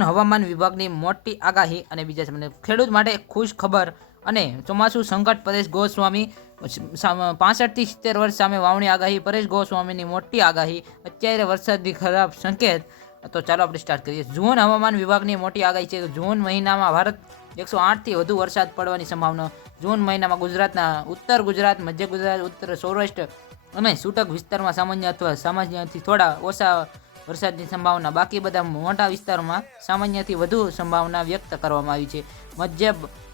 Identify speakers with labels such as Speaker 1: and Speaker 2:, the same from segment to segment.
Speaker 1: હવામાન વિભાગની મોટી આગાહી અને બીજા છે. ખેડૂત માટે ખુશ ખબર અને ચોમાસું સંકટ પરેશ ગોસ્વામી પાસઠથી સિત્તેર વર્ષ સામે વાવણી આગાહી પરેશ ગોસ્વામીની મોટી આગાહી. અત્યારે વરસાદની ખરાબ સંકેત. તો ચાલો આપણે સ્ટાર્ટ કરીએ. જૂન હવામાન વિભાગની મોટી આગાહી છે. જૂન મહિનામાં ભારત એકસો આઠથી વધુ વરસાદ પડવાની સંભાવના. જૂન મહિનામાં ગુજરાતના ઉત્તર ગુજરાત, મધ્ય ગુજરાત, ઉત્તર સૌરાષ્ટ્ર અને છૂટક વિસ્તારમાં સામાન્ય અથવા સામાન્યથી થોડા ઓછા વરસાદની સંભાવના બાકી બધા મોટા વિસ્તારોમાં સામાન્યથી વધુ સંભાવના વ્યક્ત કરવામાં આવી છે. મધ્ય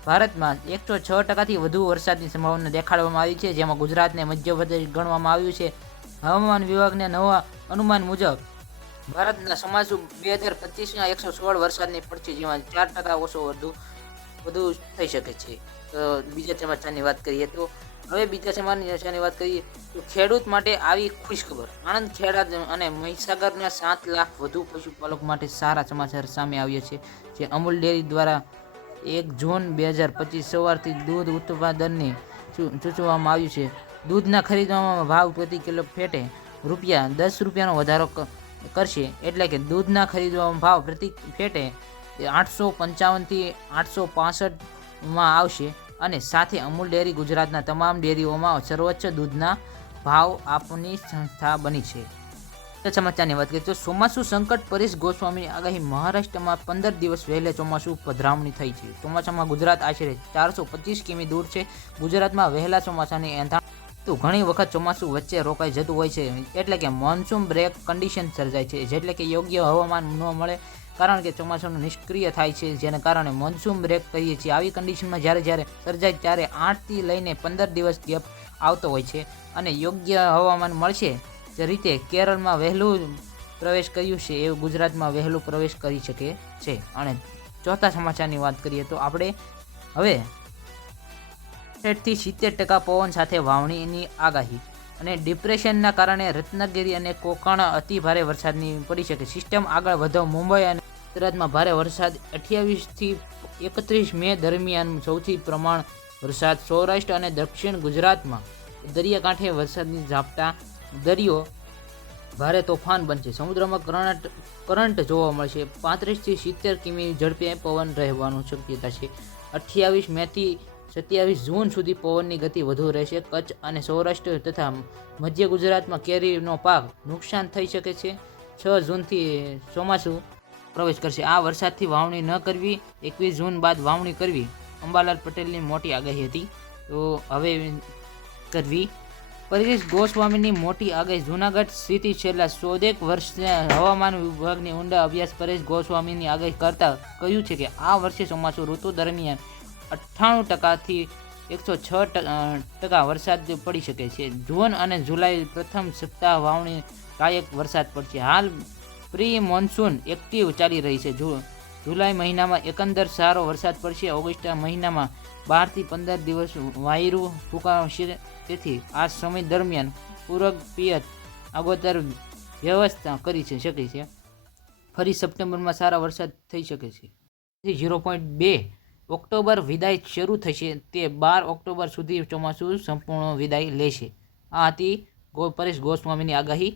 Speaker 1: ભારતમાં એકસો છ ટકાથી વધુ વરસાદની સંભાવના દેખાડવામાં આવી છે, જેમાં ગુજરાતને મધ્ય પ્રદેશ ગણવામાં આવ્યું છે. હવામાન વિભાગના નવા અનુમાન મુજબ, ભારતના સમાજ બે હજાર પચીસના એકસો સોળ વરસાદની પડશે, જેમાં ચાર ટકા ઓછો વધુ વધુ થઈ શકે છે. બીજા સમાચારની વાત કરીએ તો હવે બીજા સમાજની ચર્ચાની વાત કરીએ તો ખેડૂત માટે આવી ખુશખબર આણંદ ખેડા અને મહીસાગરના સાત લાખ વધુ પશુપાલકો માટે સારા સમાચાર સામે આવ્યા છે, જે અમૂલ ડેરી દ્વારા એક જૂન બે હજાર પચીસ સવારથી દૂધ ઉત્પાદનને સૂચવવામાં આવ્યું છે. દૂધના ખરીદવામાં ભાવ પ્રતિ કિલો ફેટે રૂપિયા દસ રૂપિયાનો વધારો કરશે, એટલે કે દૂધના ખરીદવામાં ભાવ પ્રતિ ફેટે આઠસો પંચાવનથી આઠસો પાસઠમાં આવશે. અને સાથે અમૂલ ડેરી ગુજરાતના તમામ ડેરીઓમાં સર્વોચ્ચ દૂધના ભાવ આપની સંસ્થા બની છે. સમાચારની વાત કરીએ તો ચોમાસું સંકટ પરેશ ગોસ્વામીની આગાહી મહારાષ્ટ્રમાં પંદર દિવસ વહેલે ચોમાસું પધરામણી થઈ છે. ચોમાસામાં ગુજરાત આશરે ચારસો પચીસ કિમી દૂર છે. ગુજરાતમાં વહેલા ચોમાસાની એંધાણ તો ઘણી વખત ચોમાસું વચ્ચે રોકાઈ જતું હોય છે. એટલે કે મોન્સૂન બ્રેક કન્ડિશન સર્જાય છે. જેટલે કે યોગ્ય હવામાન ન મળે કારણ કે ચોમાસાનું નિષ્ક્રિય થાય છે, જેને કારણે મોન્સૂન બ્રેક કહીએ છીએ. આવી કન્ડિશનમાં જ્યારે જ્યારે સર્જાય ત્યારે આઠથી લઈને પંદર દિવસ ગેપ આવતો હોય છે અને યોગ્ય હવામાન મળશે જે રીતે કેરળમાં વહેલું પ્રવેશ કર્યું છે એવું ગુજરાતમાં વહેલું પ્રવેશ કરી શકે છે. અને ચોથા સમાચારની વાત કરીએ તો આપણે હવે સાઠથી સિત્તેર ટકા પવન સાથે વાવણીની આગાહી અને ડિપ્રેશનના કારણે રત્નાગીરી અને કોકણ અતિ ભારે વરસાદની પડી શકે. સિસ્ટમ આગળ વધો. મુંબઈ અને ગુજરાતમાં ભારે વરસાદ. અઠ્યાવીસથી એકત્રીસ મે દરમિયાન સૌથી પ્રમાણ વરસાદ સૌરાષ્ટ્ર અને દક્ષિણ ગુજરાતમાં. દરિયાકાંઠે વરસાદની ઝાપટા દરિયો ભારે તોફાન બનશે. સમુદ્રમાં કરંટ કરંટ જોવા મળશે. પાંત્રીસથી સિત્તેર કિમી ઝડપે પવન રહેવાનું શક્યતા છે. અઠ્યાવીસ મેથી સત્યાવીસ જૂન સુધી પવનની ગતિ વધુ રહેશે. કચ્છ અને સૌરાષ્ટ્ર તથા મધ્ય ગુજરાતમાં કેરીનો પાક નુકસાન થઈ શકે છે. છ જૂનથી ચોમાસું પ્રવેશ કરશે. આ વરસાદથી વાવણી ન કરવી. એકવીસ જૂન બાદ વાવણી કરવી. અંબાલાલ પટેલની મોટી આગાહી હતી. તો હવે કરવી. પરેશ ગોસ્વામીની મોટી આગાહી. જૂનાગઢ સ્થિતિ છેલ્લા ચોદેક વર્ષના હવામાન વિભાગની ઊંડા અભ્યાસ પરેશ ગોસ્વામીની આગાહી કરતા કહ્યું છે કે આ વર્ષે ચોમાસું ઋતુ દરમિયાન અઠ્ઠાણું ટકાથી એકસો છ ટકા વરસાદ પડી શકે છે. જૂન અને જુલાઈ પ્રથમ સપ્તાહ વાવણી લાયક વરસાદ પડશે. હાલ પ્રી મોન્સૂન એક્ટિવ ચાલી રહી છે. જુલાઈ મહિનામાં એકંદર સારો વરસાદ પડશે. ઓગસ્ટ મહિનામાં બારથી પંદર દિવસ વાયરું ફૂંકાશે તેથી આ સમય દરમિયાન પૂરક પિયત આગોતર વ્યવસ્થા કરી છે શકે છે. ફરી સપ્ટેમ્બરમાં સારા વરસાદ થઈ શકે છે. ઝીરો પોઈન્ટ બે ઓક્ટોબર વિદાય શરૂ થશે. તે બાર ઓક્ટોબર સુધી ચોમાસું સંપૂર્ણ વિદાય લેશે. આ હતી પરેશ ગોસ્વામીની આગાહી.